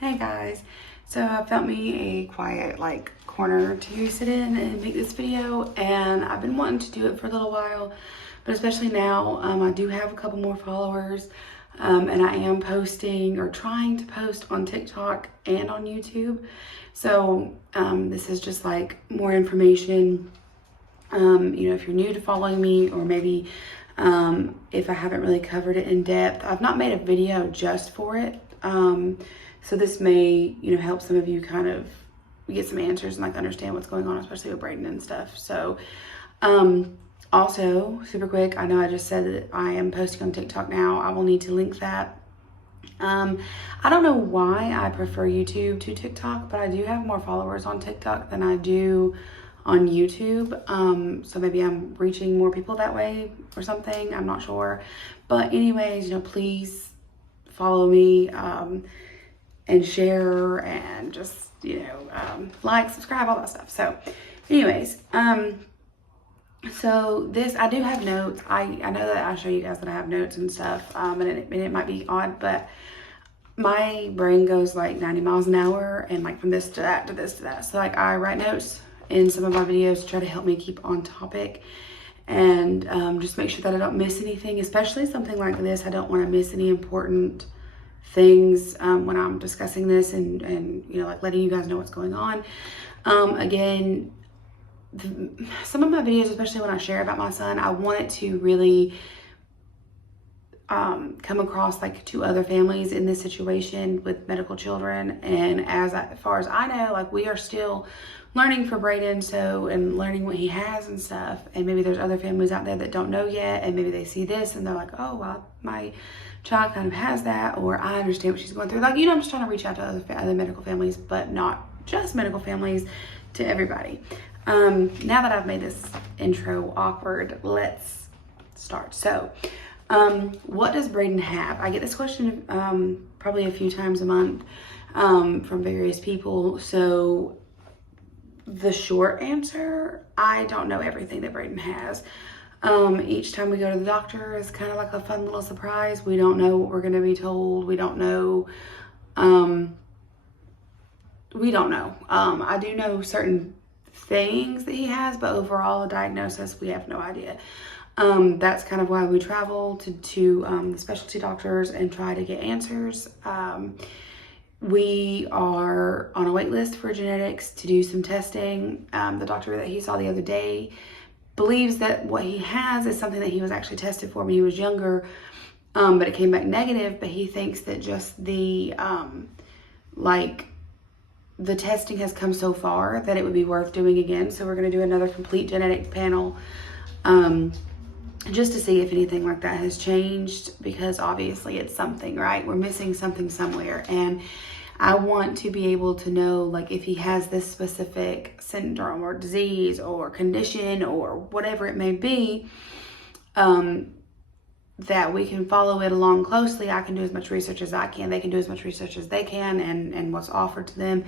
Hey guys, so I found me a quiet corner to sit in and make this video, and I've been wanting to do it for a little while, but especially now. I do have a couple more followers, and I am posting or trying to post on TikTok and on YouTube. So this is just like more information. If you're new to following me, or maybe if I haven't really covered it in depth, I've not made a video just for it. So this may, help some of you kind of get some answers and understand what's going on, especially with Brayden and stuff. So, also super quick, I know I just said that I am posting on TikTok now. I will need to link that. I don't know why I prefer YouTube to TikTok, but I do have more followers on TikTok than I do on YouTube. So maybe I'm reaching more people that way or something. I'm not sure. But anyways, please follow me, and share, and just, like, subscribe, all that stuff. So anyways, so this, I do have notes. I know that I show you guys that I have notes and stuff, and it might be odd, but my brain goes like 90 miles an hour, and from this to that to this to that. So I write notes in some of my videos to try to help me keep on topic, and just make sure that I don't miss anything, especially something like this. I don't want to miss any important things when I'm discussing this, and letting you guys know what's going on. Again, some of my videos, especially when I share about my son, I want it to really come across to other families in this situation with medical children. And as far as I know, we are still learning for Brayden, and learning what he has and stuff. And maybe there's other families out there that don't know yet, and maybe they see this and they're like, oh, well, my child kind of has that, or I understand what she's going through. I'm just trying to reach out to other medical families, but not just medical families, to everybody. Now that I've made this intro awkward, let's start. So, what does Brayden have? I get this question probably a few times a month from various people. So the short answer, I don't know everything that Brayden has. Each time we go to the doctor is kind of like a fun little surprise. We don't know what we're going to be told. We don't know. I do know certain things that he has, but overall a diagnosis, we have no idea. That's kind of why we travel to the specialty doctors and try to get answers. We are on a wait list for genetics to do some testing. The doctor that he saw the other day believes that what he has is something that he was actually tested for when he was younger, but it came back negative. But he thinks that just the testing has come so far that it would be worth doing again. So we're going to do another complete genetic panel, just to see if anything like that has changed, because obviously it's something, right? We're missing something somewhere, and I want to be able to know if he has this specific syndrome or disease or condition or whatever it may be, that we can follow it along closely. I can do as much research as I can. They can do as much research as they can, and what's offered to them.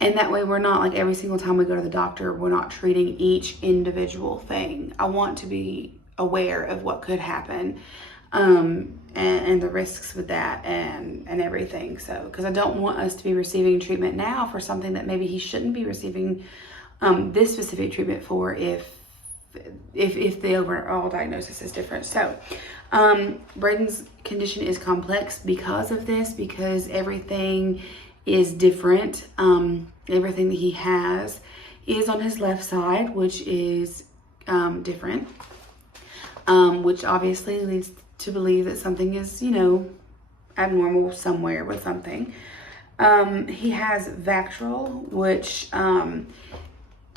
And that way we're not every single time we go to the doctor, we're not treating each individual thing. I want to be aware of what could happen, and the risks with that, and everything. So, because I don't want us to be receiving treatment now for something that maybe he shouldn't be receiving this specific treatment for, if the overall diagnosis is different. So Brayden's condition is complex because of this, because everything is different. Everything that he has is on his left side, which is different, which obviously leads to believe that something is, abnormal somewhere with something. He has Vactral, which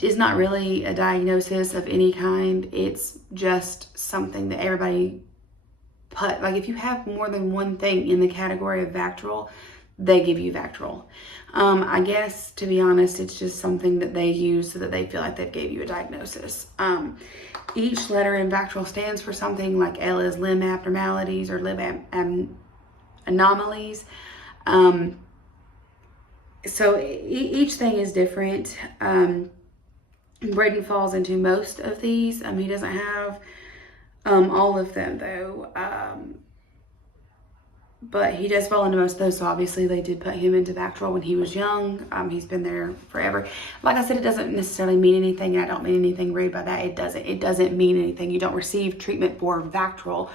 is not really a diagnosis of any kind. It's just something that everybody put, if you have more than one thing in the category of Vactral, they give you Vactral. I guess, to be honest, it's just something that they use so that they feel like they've gave you a diagnosis. Each letter in Vactral stands for something. L is limb abnormalities or limb anomalies. So each thing is different. Brayden falls into most of these. He doesn't have all of them, though. but he does fall into most of those. So obviously they did put him into Vactrol when he was young. He's been there forever. Like I said, it doesn't necessarily mean anything, and I don't mean anything rude by that. It doesn't mean anything. You don't receive treatment for Vactrol.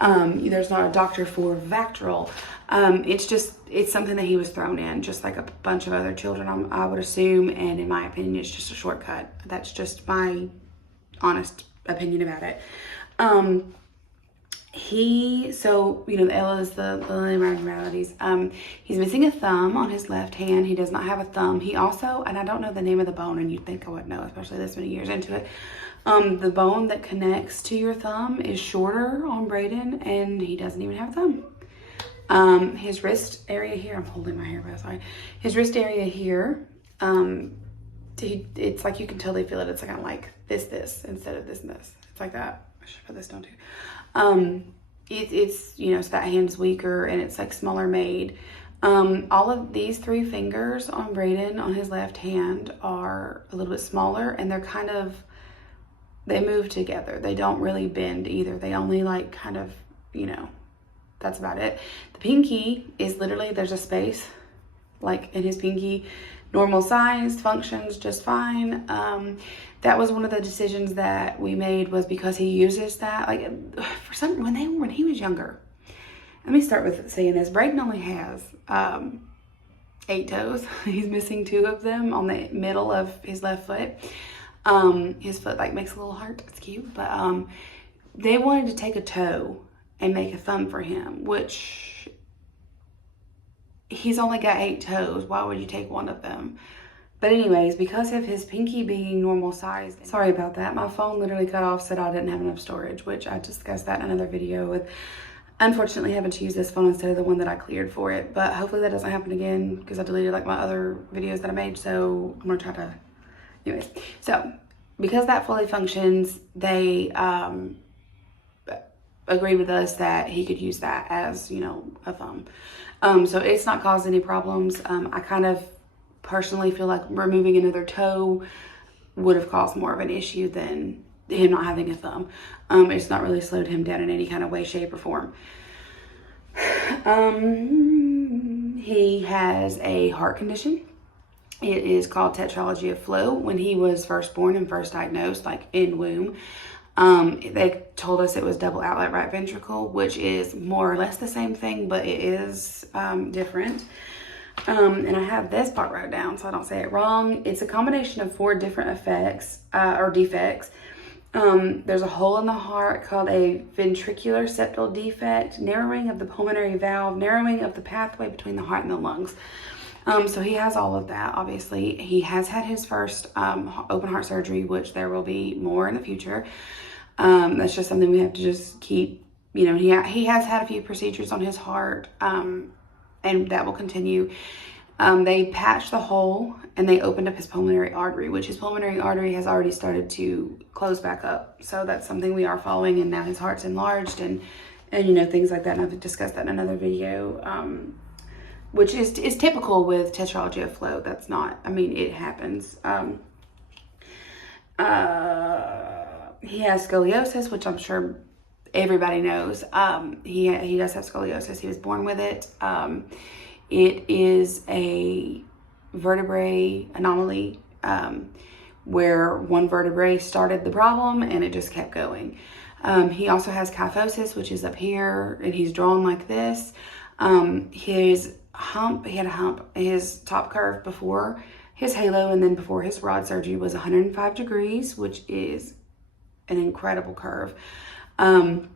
There's not a doctor for Vactrol. It's something that he was thrown in, just like a bunch of other children, I would assume. And in my opinion, it's just a shortcut. That's just my honest opinion about it. The L is the abnormalities. He's missing a thumb on his left hand. He does not have a thumb. He also, and I don't know the name of the bone, and you'd think I would know, especially this many years into it. The bone that connects to your thumb is shorter on Brayden, and he doesn't even have a thumb. His wrist area here, I'm holding my hair, but sorry. His wrist area here, it's like you can totally feel it. It's kind of like this instead of this and this. It's like that. I should put this down too. It's so that hand's weaker and it's like smaller made. All of these 3 fingers on Brayden on his left hand are a little bit smaller, and they move together. They don't really bend either. They only like kind of, that's about it. The pinky is literally, there's a space like in his pinky, normal size, functions just fine. That was one of the decisions that we made, was because he uses that when he was younger. Let me start with saying this. Brayden only has 8 toes. He's missing 2 of them on the middle of his left foot. His foot makes a little heart. It's cute. But they wanted to take a toe and make a thumb for him, which he's only got 8 toes. Why would you take one of them? But anyways, because of his pinky being normal size, sorry about that. My phone literally cut off, said I didn't have enough storage, which I discussed that in another video with, unfortunately, having to use this phone instead of the one that I cleared for it. But hopefully that doesn't happen again, because I deleted my other videos that I made. So I'm gonna try to, anyways. So because that fully functions, they agreed with us that he could use that as, a thumb. So it's not caused any problems. I kind of personally feel like removing another toe would have caused more of an issue than him not having a thumb. It's not really slowed him down in any kind of way, shape, or form. He has a heart condition. It is called tetralogy of flow. When he was first born and first diagnosed, in womb, they told us it was double outlet right ventricle, which is more or less the same thing, but it is different. And I have this part wrote down so I don't say it wrong. It's a combination of 4 different effects or defects. There's a hole in the heart called a ventricular septal defect, narrowing of the pulmonary valve, narrowing of the pathway between the heart and the lungs. So he has all of that, obviously. He has had his first open heart surgery, which there will be more in the future. That's just something we have to just keep, he has had a few procedures on his heart, and that will continue. They patched the hole and they opened up his pulmonary artery, which his pulmonary artery has already started to close back up. So that's something we are following, and now his heart's enlarged and things like that. And I've discussed that in another video, which is typical with tetralogy of flow. That's not, it happens. He has scoliosis, which I'm sure everybody knows. He does have scoliosis. He was born with it. It is a vertebrae anomaly, where one vertebrae started the problem and it just kept going. He also has kyphosis, which is up here, and he's drawn like this. His hump, he had a hump, his top curve before his halo and then before his rod surgery was 105 degrees, which is an incredible curve. And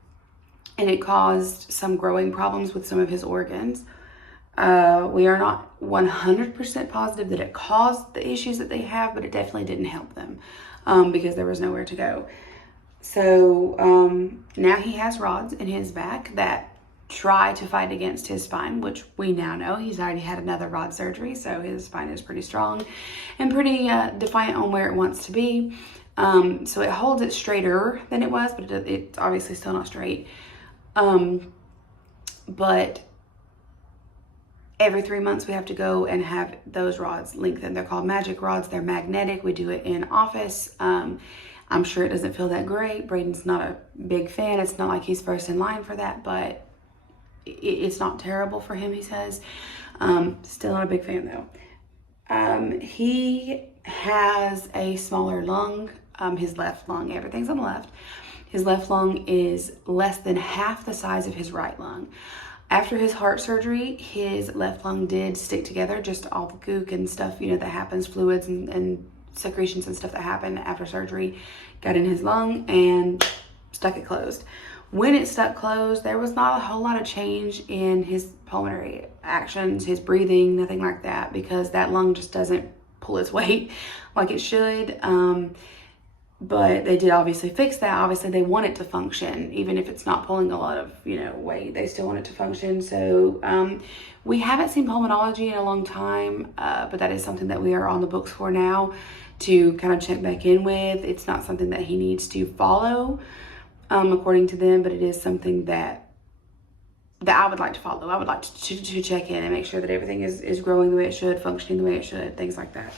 it caused some growing problems with some of his organs. We are not 100% positive that it caused the issues that they have, but it definitely didn't help them, because there was nowhere to go. So now he has rods in his back that try to fight against his spine, which we now know he's already had another rod surgery, so his spine is pretty strong and pretty defiant on where it wants to be. So it holds it straighter than it was, but it's obviously still not straight. But every 3 months we have to go and have those rods lengthened. They're called magic rods. They're magnetic. We do it in office. I'm sure it doesn't feel that great. Brayden's not a big fan. It's not like he's first in line for that, but it's not terrible for him, he says. Still not a big fan though. He has a smaller lung, his left lung, everything's on the left. His left lung is less than half the size of his right lung. After his heart surgery, his left lung did stick together, just all the gook and stuff, you know, that happens, fluids and secretions and stuff that happen after surgery got in his lung and stuck it closed. When it stuck closed, there was not a whole lot of change in his pulmonary actions, his breathing, nothing like that, because that lung just doesn't pull its weight like it should. But they did obviously fix that. Obviously, they want it to function, even if it's not pulling a lot of, you know, weight. They still want it to function. So we haven't seen pulmonology in a long time, but that is something that we are on the books for now to kind of check back in with. It's not something that he needs to follow, according to them, but it is something that I would like to follow. I would like to check in and make sure that everything is growing the way it should, functioning the way it should, things like that.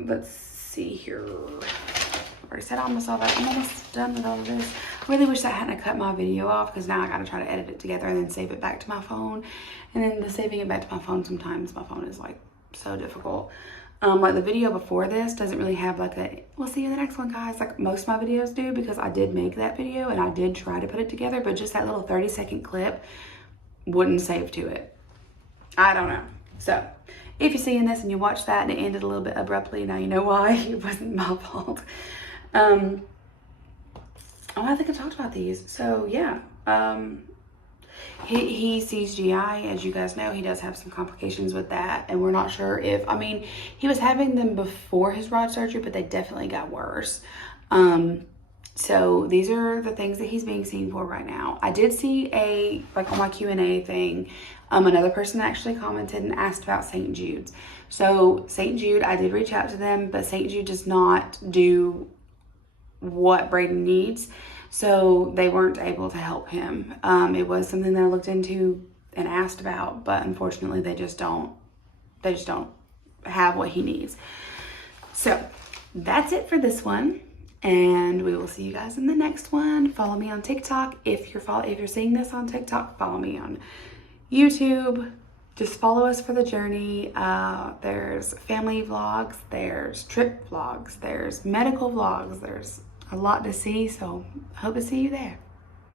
Let's see here. I've already said almost all that. I'm almost done with all of this. I really wish I hadn't cut my video off, because now I gotta try to edit it together and then save it back to my phone. And then the saving it back to my phone, sometimes my phone is like so difficult. Like the video before this doesn't really have like a, we'll see you in the next one, guys, like most of my videos do, because I did make that video and I did try to put it together, but just that little 30-second clip wouldn't save to it. I don't know. So if you're seeing this and you watched that and it ended a little bit abruptly, now you know why. It wasn't my fault. Oh, I think I talked about these. So yeah, he sees GI, as you guys know. He does have some complications with that, and we're not sure if, I mean, he was having them before his rod surgery, but they definitely got worse. So these are the things that he's being seen for right now. I did see like on my Q&A thing, another person actually commented and asked about St. Jude's. So St. Jude, I did reach out to them, but St. Jude does not do what Brayden needs. So they weren't able to help him. It was something that I looked into and asked about, but unfortunately they just don't have what he needs. So that's it for this one. And we will see you guys in the next one. Follow me on TikTok. If you're seeing this on TikTok, follow me on YouTube. Just follow us for the journey. There's family vlogs, there's trip vlogs, there's medical vlogs, there's a lot to see. So I hope to see you there.